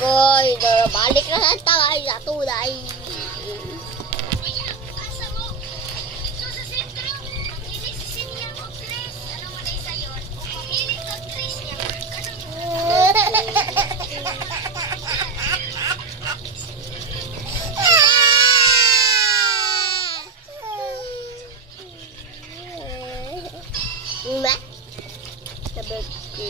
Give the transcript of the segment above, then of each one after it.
Koy, balik na sa tagay sa tulay. Ma, sabi ko.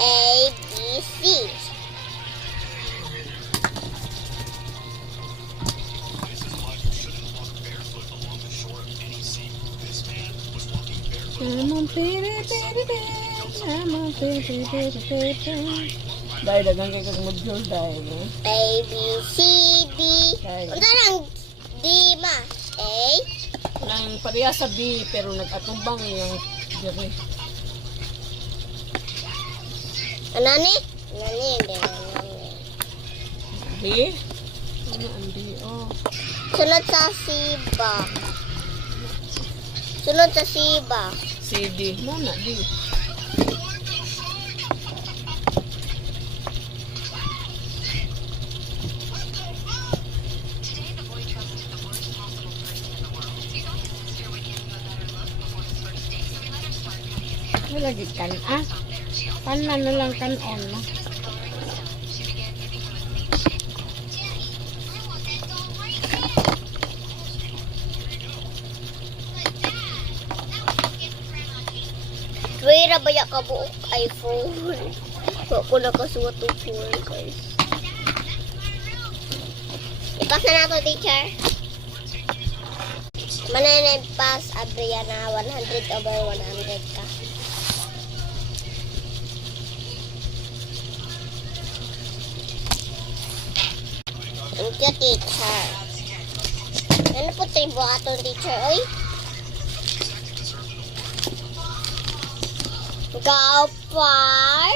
A, B, C. Dahil dagang kay kag mag-jol dahil. A, B, C, D. Unsa nang D, ma? A. Nang pareha sa B pero nag-atumbang yung diri. Anani? Anani, hindi. Anani. B? Ano ang D? Oh. Sunod sa C ba? Sunod sa C ba? C, D. Mana D? Lagi kan kanan na lang kan on no. Tuwira ba ya ka buok iPhone? Wa ko nakasuot og phone guys. Ipas na nato teacher. Mananay pass Adriana 100 over 100 ka. Thank you, teacher. Ano po tayo buhaton, teacher? Oy? Go far.